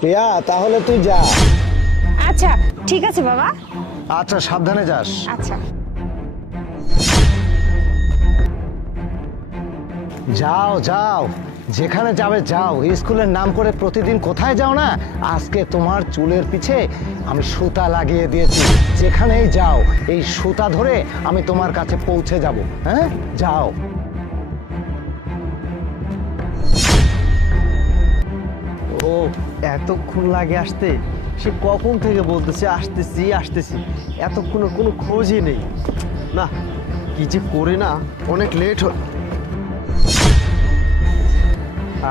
প্রিয়া তাহলে তুই যা। আচ্ছা ঠিক আছে বাবা। আচ্ছা সাবধানে যাস। আচ্ছা। যাও যাও, যেখানে যাবে যাও। স্কুলের নাম করে প্রতিদিন কোথায় যাও না? আজকে তোমার চুলের পিছে আমি সুতা লাগিয়ে দিয়েছি। যেখানেই যাও এই সুতা ধরে আমি তোমার কাছে পৌঁছে যাব। হ্যাঁ যাও। ও এতক্ষণ লাগে আসতে? সে কখন থেকে বলতেছে আসতেছি আসতেছি, এতক্ষণ কোনো খোঁজই নেই। না কি যে করে না, অনেক লেট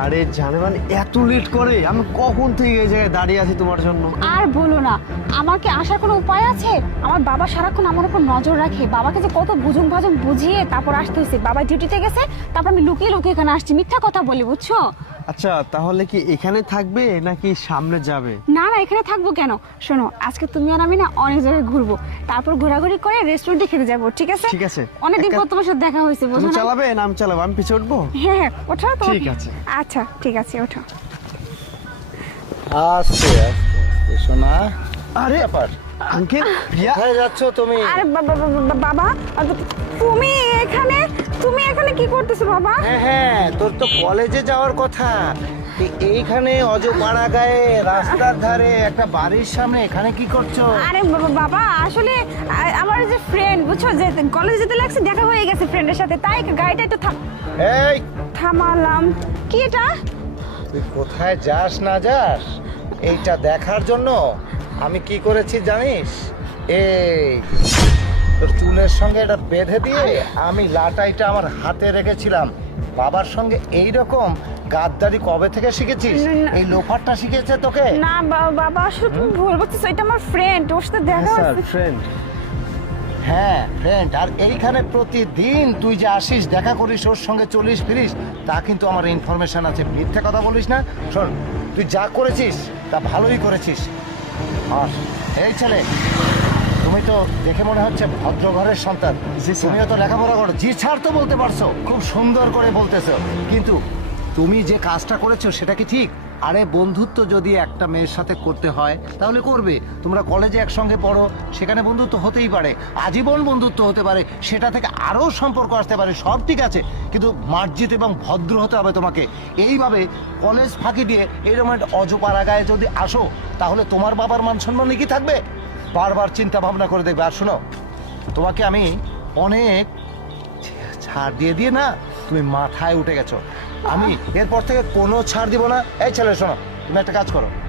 আরে জানে মানে এত লেট করে? আমি কখন থেকে এই জায়গায় দাঁড়িয়ে আছি তোমার জন্য। আর বলো না, আমার কি আসার কোনো উপায় আছে? আমার বাবা সারাক্ষণ আমার উপর নজর রাখে। বাবাকে যে কত বুঝুম ভাজুম বুঝিয়ে তারপর আসতে হয়েছে। বাবা ডিউটিতে গেছে, তারপর আমি লুকিয়ে লুকিয়ে এখানে আসছি। মিথ্যা কথা বলি, বুঝছো? আচ্ছা তাহলে কি এখানে থাকবে নাকি সামনে যাবে? না না, এখানে থাকবো কেন? শোনো, আজকে তুমি আর আমি না অনেক জায়গায় ঘুরবো, তারপর ঘোরাঘুরি করে রেস্টুরেন্টে খেতে যাবো, ঠিক আছে? ঠিক আছে। অনেকদিন পর তোমার সাথে দেখা হয়েছে, বুঝো তুমি না? চালাবে না আমি চালাবো? আমি পিছে উঠবো? হ্যাঁ হ্যাঁ, ওঠো তো। ঠিক আছে। আচ্ছা ঠিক আছে, ওঠো। আস্তে আস্তে শোনা। আরে ব্যাপার, আঙ্কেল প্রিয়া, কোথায় যাচ্ছ তুমি? আরে বাবা, তুমি এখানে, তুমি এখানে কি করতেছো বাবা? হ্যাঁ হ্যাঁ, তোর তো কলেজে যাওয়ার কথা। এইখানে অজপাড়া গায়ে রাস্তার ধারে একটা বাড়ির সামনে এখানে কি করছো? আরে বাবা, আসলে আমার যে ফ্রেন্ড, বুঝছো, যে কলেজে যেতে লাগছে, দেখা হয়ে গেছে ফ্রেন্ডের সাথে, তাই গাড়িটা একটু এই থামালাম। কি এটা? তুই কোথায় যাস না যাস এইটা দেখার জন্য আমি কি করেছি জানিস? এই তোর চুলের সঙ্গে এটা বেঁধে দিয়ে আমি লাটাইটা আমার হাতে রেখেছিলাম। বাবার সঙ্গে এই রকম গাদ্দারি কবে থেকে শিখেছিস? এই লোফারটা শিখেছে তোকে? না বাবা, আসলে তুমি ভুল বলতেছো, এটা আমার ফ্রেন্ড, ওর সাথে দেখা স্যার হয়েছে। ফ্রেন্ড। হ্যাঁ ফ্রেন্ড। আর এইখানে প্রতিদিন তুই যে আসিস, দেখা করিস, ওর সঙ্গে চলিস ফিরিস, তা কিন্তু আমার ইনফরমেশন আছে। মিথ্যে কথা বলিস না। শোন, তুই যা করেছিস তা ভালোই করেছিস। আর এই ছেলে, তুমি তো দেখে মনে হচ্ছে ভদ্র ঘরের সন্তান। জি, স্যার। তুমিও তো লেখাপড়া করো, জি ছাড় তো বলতে পারছো, খুব সুন্দর করে বলতেছো। কিন্তু তুমি যে কাজটা করেছো সেটা কি ঠিক? আরে বন্ধুত্ব যদি একটা মেয়ের সাথে করতে হয় তাহলে করবে। তোমরা কলেজে একসঙ্গে পড়ো, সেখানে বন্ধুত্ব হতেই পারে, আজীবন বন্ধুত্ব হতে পারে, সেটা থেকে আরও সম্পর্ক আসতে পারে, সব ঠিক আছে। কিন্তু মার্জিত এবং ভদ্র হতে হবে তোমাকে। এইভাবে কলেজ ফাঁকি দিয়ে এইরকম একটা অজপাড়া গায়ে যদি আসো, তাহলে তোমার বাবার মান সম্মান কি থাকবে? বারবার চিন্তা ভাবনা করে দেখবে। আর শোনো, তোমাকে আমি অনেক ছাড় দিয়ে দিয়ে না তুমি মাথায় উঠে গেছো। আমি এরপর থেকে কোনো ছাড় দিব না। এই ছেলে শোনো, তুমি একটা কাজ করো,